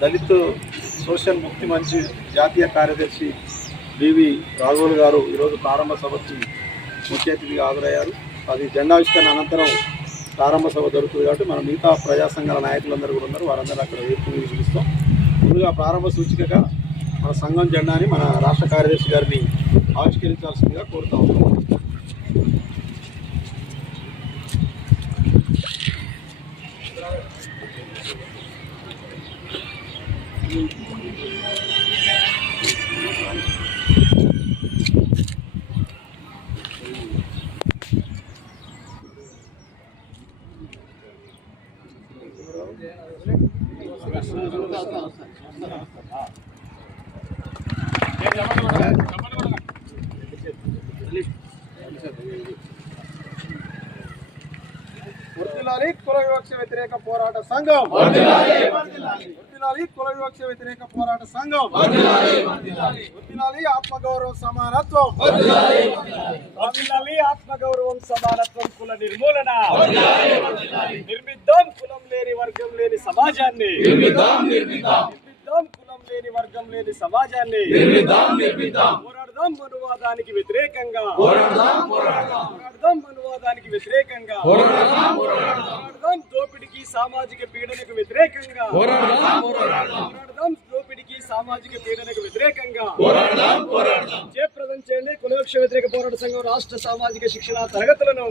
Dalit social ముక్తి మంచి జాతీయ కార్యదర్శి బివి రాఘవులు గారు ఈరోజు ప్రారంభ సభకి ముఖ్య అతిథిగా హాజరయ్యారు. అది జెండావిష్కరణ అనంతరం ప్రారంభ సభ జరుగుతుంది కాబట్టి మన మిగతా ప్రజా సంఘాల నాయకులందరూ కూడా ఉన్నారు, వారందరూ అక్కడ వేపు చూపిస్తాం. ముందుగా ప్రారంభ సూచికగా మన సంఘం జెండాని మన రాష్ట్ర కార్యదర్శి గారిని ఆవిష్కరించాల్సిందిగా కోరుతా ఉన్నాం. వర్ధిల్లాలి కుల వివక్ష వ్యతిరేక పోరాట సంఘం, వర్ధిల్లాలి కుల వివక్ష వ్యతిరేక పోరాట సంఘం, వర్ధిల్లాలి ఆత్మగౌరవం సమానత్వం, వర్ధిల్లాలి ఆత్మగౌరవం సమానత్వం, కుల నిర్మూలన నిర్మిద్దాం, కులం లేని వర్గం లేని సమాజాన్ని నిర్మిద్దాం, కులం లేని వర్గం లేని సమాజాన్ని పోరాడదాం, మనువాదానికి వ్యతిరేకంగా పోరాడదాం, మనువాదానికి వ్యతిరేకంగా పోరాడదాం, దోపిడికి సామాజిక పీడనకు వ్యతిరేకంగా పోరాడదాం, దోపిడికి సామాజిక పీడనకు వ్యతిరేకంగా జయప్రదం చేయండి. కుల వివక్ష వ్యతిరేక పోరాట సంఘం రాష్ట్ర సామాజిక శిక్షణ తరగతులను